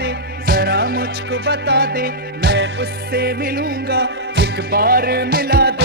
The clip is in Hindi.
दे, जरा मुझको बता दे, मैं उससे मिलूंगा, एक बार मिला दे।